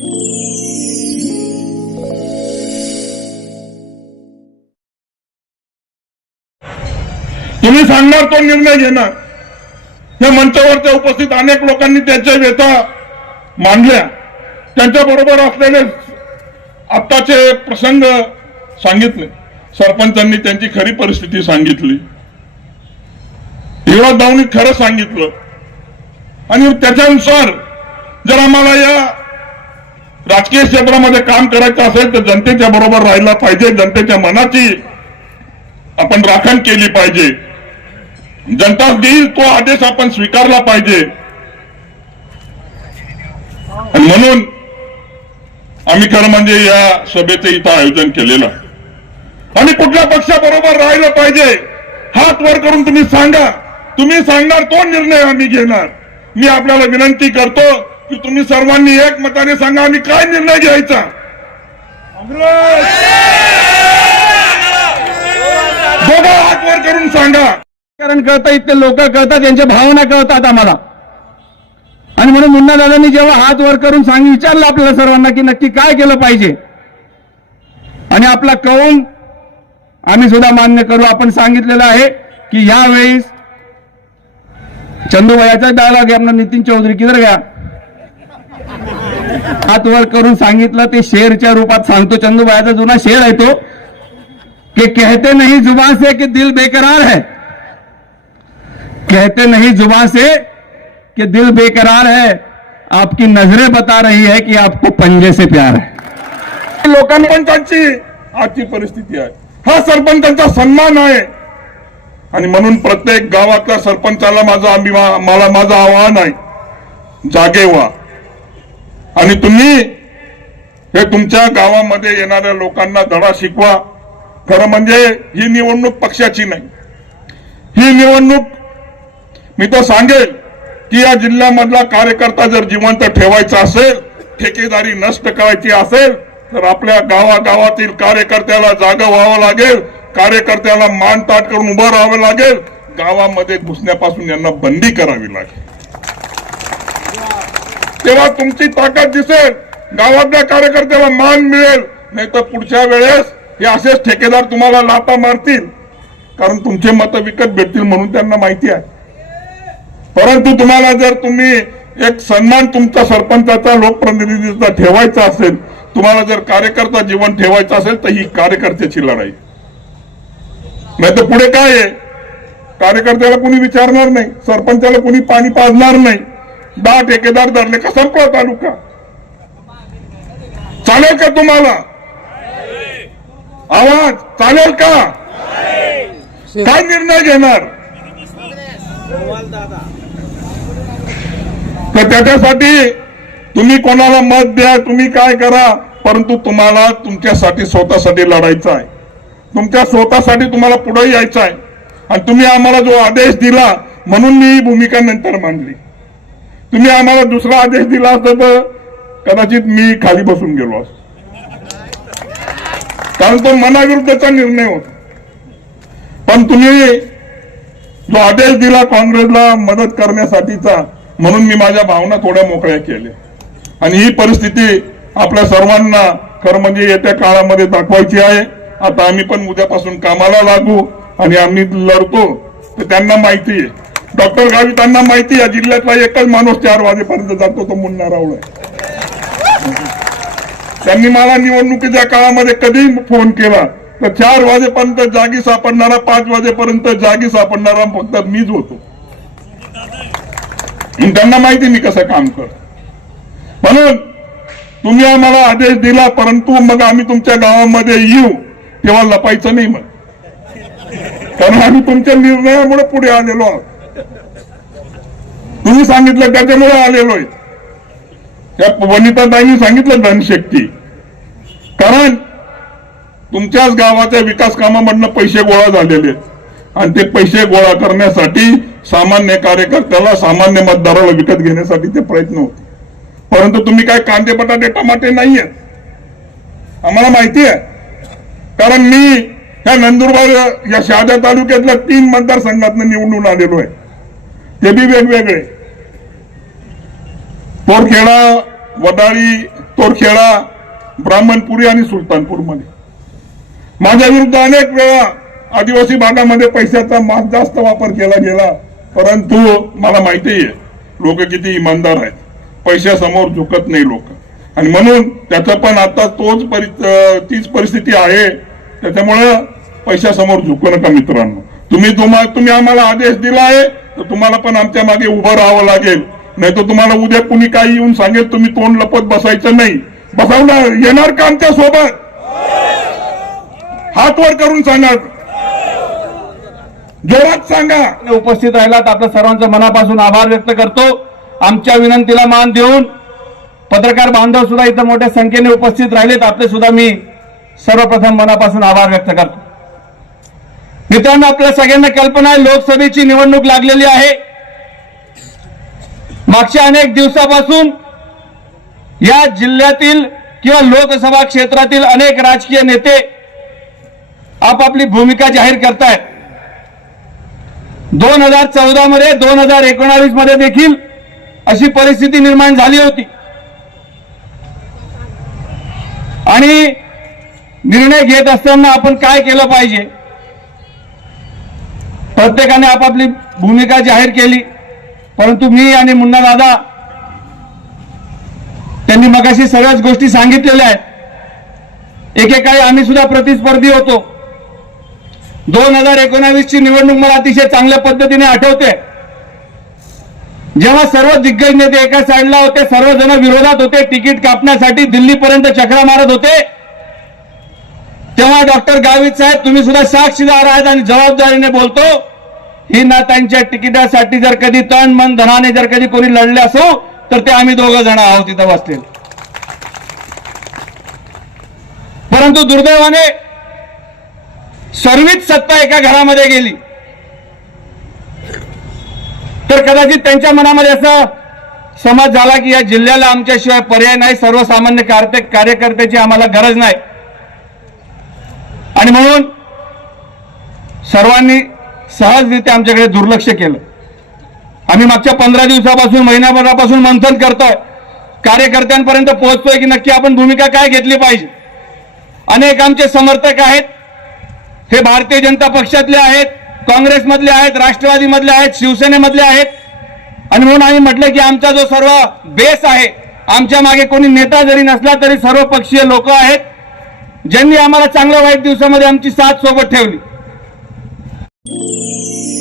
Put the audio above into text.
तुम्ही सांगणार तो निर्णय घेणार. या मंचावरच्या उपस्थित अनेक लोकांनी त्यांच्या व्यथा मांडल्या. त्यांच्या बरोबर असलेले आत्ताचे प्रसंग सांगितले. सरपंचांनी त्यांची खरी परिस्थिती सांगितली. हिवा भाऊनी खरं सांगितलं. आणि त्याच्यानुसार जर आम्हाला या राजकीय क्षेत्रामध्ये काम करायचं असेल तर जनतेच्या बरोबर राहिला पाहिजे जनतेच्या मनाची आपण राखण केली पाहिजे. जनता देईल तो आदेश आपण स्वीकारला पाहिजे. म्हणून आम्ही खरं म्हणजे या सभेचं इथं आयोजन केलेलं आहे. आणि कुठल्या पक्षाबरोबर राहिलं पाहिजे हात वर करून तुम्ही सांगा. तुम्ही सांगणार तो निर्णय आम्ही घेणार. मी आपल्याला विनंती करतो की तुम्ही सर्वांनी एकमताने सांगा आम्ही काय निर्णय घ्यायचा? दोघं हात वर करून सांगा. कारण कळतं इथले लोक कळतात त्यांच्या भावना कळतात आम्हाला. आणि म्हणून मुन्ना दादांनी जेव्हा हात वर करून सांग विचारलं आपल्याला सर्वांना की नक्की काय केलं पाहिजे. आणि आपला कौल आम्ही सुद्धा मान्य करू. आपण सांगितलेलं आहे की यावेळेस चंदूबाईचा डायलॉग आहे. आपला नितीन चौधरी किधर गया? हातवर करून सांगितलं ते शेरच्या रूपात सांगतो. चंदूबायाचा जुना शेर आहे तो कि कहते नहीं जुबान से कि दिल बेकरार है? कहते नहीं जुबान से कि दिल बेकरार है? आपकी नजरें बता रही है की आपको पंजे से प्यार है। लोकांची आजची परिस्थिती आहे. हा सरपंचांचा सन्मान आहे. आणि म्हणून प्रत्येक गावातल्या सरपंचाला माझं आम्ही मला माझं आव्हान आहे. जागे व्हा. आणि तुम्ही हे तुमच्या गावामध्ये येणाऱ्या लोकांना धडा शिकवा. खरं म्हणजे ही निवडणूक पक्षाची नाही. ही निवडणूक मी तर सांगेल की या जिल्ह्यामधला कार्यकर्ता जर जिवंत ठेवायचा असेल ठेकेदारी नष्ट करायची असेल तर आपल्या गावागावातील कार्यकर्त्याला जागा व्हावं लागेल कार्यकर्त्याला मान ताट करून उभं राहावं लागेल. गावामध्ये घुसण्यापासून यांना बंदी करावी लागेल. तेव्हा तुमची ताकद दिसेल. गावातल्या कार्यकर्त्याला मान मिळेल. नाही तर पुढच्या वेळेस हे असेच ठेकेदार तुम्हाला लाता मारतील. कारण तुमचे मत विकत भेटतील म्हणून त्यांना माहिती आहे. परंतु तुम्हाला जर तुम्ही एक सन्मान तुमचा सरपंचाचा लोकप्रतिनिधीचा ठेवायचा असेल तुम्हाला जर कार्यकर्ता जीवन ठेवायचं असेल तर ही कार्यकर्त्याची लढाई. नाही तर पुढे काय आहे? कार्यकर्त्याला कुणी विचारणार नाही. सरपंचाला कुणी पाणी पाजणार नाही. दहा ठेकेदार धरले का संपला तालुका? चालेल का तुम्हाला? आवाज चालेल का? काय निर्णय घेणार? तर त्याच्यासाठी तुम्ही कोणाला मत द्या तुम्ही काय करा परंतु तुम्हाला तुमच्यासाठी स्वतःसाठी लढायचं आहे. तुमच्या स्वतःसाठी तुम्हाला पुढे यायचं आहे. आणि तुम्ही आम्हाला जो आदेश दिला म्हणून मी ही भूमिका नंतर मांडली. तुम्ही आम्हाला दुसरा आदेश दिला असता तर कदाचित मी खाली बसून गेलो असतो. कारण तो मनाविरुद्धचा निर्णय होता. पण तुम्ही जो आदेश दिला काँग्रेसला मदत करण्यासाठीचा म्हणून मी माझ्या भावना थोड्या मोकळ्या केल्या. आणि ही परिस्थिती आपल्या सर्वांना खरं म्हणजे येत्या काळामध्ये दाखवायची आहे. आता आम्ही पण उद्यापासून कामाला लागू आणि आम्ही लढतो. तर त्यांना माहिती आहे. डॉक्टर गावी त्यांना माहिती आहे जिल्ह्यातला एकच माणूस चार वाजेपर्यंत जातो तो मुन्ना रावळ त्यांनी मला निवडणुकीच्या काळामध्ये कधी फोन केला तर चार वाजेपर्यंत जागी सापडणारा पाच वाजेपर्यंत जागी सापडणारा फक्त मीच होतो. त्यांना माहिती मी कसं काम कर म्हणून तुम्ही आम्हाला आदेश दिला परंतु मग आम्ही तुमच्या गावामध्ये येऊ तेव्हा लपायचं नाही मग कारण आम्ही तुमच्या निर्णयामुळे पुढे आलेलो आहोत. तुम्ही सांगितलं त्याच्यामुळे आलेलो आहे. त्या वनिताताईंनी सांगितलं धनशक्ती. कारण तुमच्याच गावाच्या विकास कामामधनं पैसे गोळा झालेले आणि ते पैसे गोळा करण्यासाठी सामान्य कार्यकर्त्याला सामान्य मतदाराला विकत घेण्यासाठी ते प्रयत्न होते. परंतु तुम्ही काय कांदे बटाटे टमाटे नाही आहेत आम्हाला माहिती आहे. कारण मी ह्या नंदुरबार या शहादा तालुक्यातल्या तीन मतदारसंघातनं निवडून आलेलो आहे. ते बी वेगवेगळे. तोरखेडा वडाळी तोरखेडा ब्राह्मणपुरी आणि सुलतानपूरमध्ये. माझ्या विरुद्ध अनेक वेळा आदिवासी भागामध्ये पैशाचा मा- जास्त वापर केला गेला परंतु मला माहिती आहे लोक किती इमानदार आहेत. पैशासमोर झुकत नाही लोक. आणि म्हणून त्याचं पण आता तोच परि तीच परिस्थिती आहे. त्याच्यामुळं पैशासमोर झुकू नका मित्रांनो. तुम्ही तुम्हाला तुम्ही आम्हाला आदेश दिला आहे तर तुम्हाला पण आमच्या मागे उभं राहावं लागेल. नाही तर तुम्हाला उद्या कुणी काही येऊन सांगेल तुम्ही तोंड लपत बसायचं नाही. बसवणार येणार का आमच्यासोबत? हात वर करून सांगा. जोरात सांगा. उपस्थित राहिलात आपल्या सर्वांचा मनापासून आभार व्यक्त करतो. आमच्या विनंतीला मान देऊन पत्रकार बांधव सुद्धा इथं मोठ्या संख्येने उपस्थित राहिलेत. आपले सुद्धा मी सर्वप्रथम मनापासून आभार व्यक्त करतो. मित्रांनो आपल्या सगळ्यांना कल्पना आहे लोकसभेची निवडणूक लागलेली आहे. मागच्या अनेक दिवसापासून या जिल्ह्यातील किंवा लोकसभा क्षेत्रातील अनेक राजकीय नेते आपापली भूमिका जाहीर करतायत. दोन हजार चौदा मध्ये दोन हजार एकोणावीसमध्ये देखील अशी परिस्थिती निर्माण झाली होती. आणि निर्णय घेत असताना आपण काय केलं पाहिजे? प्रत्येकाने आपापली भूमिका जाहीर केली. परंतु मी आणि मुन्ना दादा त्यांनी मगाशी सगळ्याच गोष्टी सांगितलेल्या आहेत. एकेकाळी आम्ही सुद्धा प्रतिस्पर्धी होतो. दोन हजार एकोणावीस ची निवडणूक मला अतिशय चांगल्या पद्धतीने आठवते. जेव्हा सर्व दिग्गज नेते एका साईडला होते सर्वजण विरोधात होते तिकीट कापण्यासाठी दिल्लीपर्यंत चक्रा मारत होते तेव्हा डॉक्टर गावित साहेब तुम्ही सुद्धा साक्षीदार आहात आणि जबाबदारीने बोलतो. ही ना त्यांच्या तिकिटासाठी जर कधी तन मन धनाने जर कधी कोणी लढले असो तर ते आम्ही दोघं जण आहोत तिथं बसले परंतु दुर्दैवाने सर्वीच सत्ता एका घरामध्ये गेली. तर कदाचित त्यांच्या मनामध्ये असा समज झाला की या जिल्ह्याला आमच्याशिवाय पर्याय नाही सर्वसामान्य कार्यकर्त्याची आम्हाला गरज नाही. आणि म्हणून सर्वांनी सहजरित्या आमच्याकडे दुर्लक्ष केलं. आम्ही मागच्या पंधरा दिवसापासून महिन्याभरापासून मंथन करतोय. कार्यकर्त्यांपर्यंत पोहोचतोय की नक्की आपण भूमिका काय घेतली पाहिजे? अनेक आमचे समर्थक आहेत. हे भारतीय जनता पक्षातले आहेत काँग्रेसमधले आहेत राष्ट्रवादीमधले आहेत शिवसेनेमधले आहेत. आणि म्हणून आम्ही म्हटलं की आमचा जो सर्व बेस आहे आमच्या मागे कोणी नेता जरी नसला तरी सर्व पक्षीय लोक आहेत. ज्यांनी आम्हाला चांगल्या वाईट दिवसामध्ये आमची साथ सोबत ठेवली. Música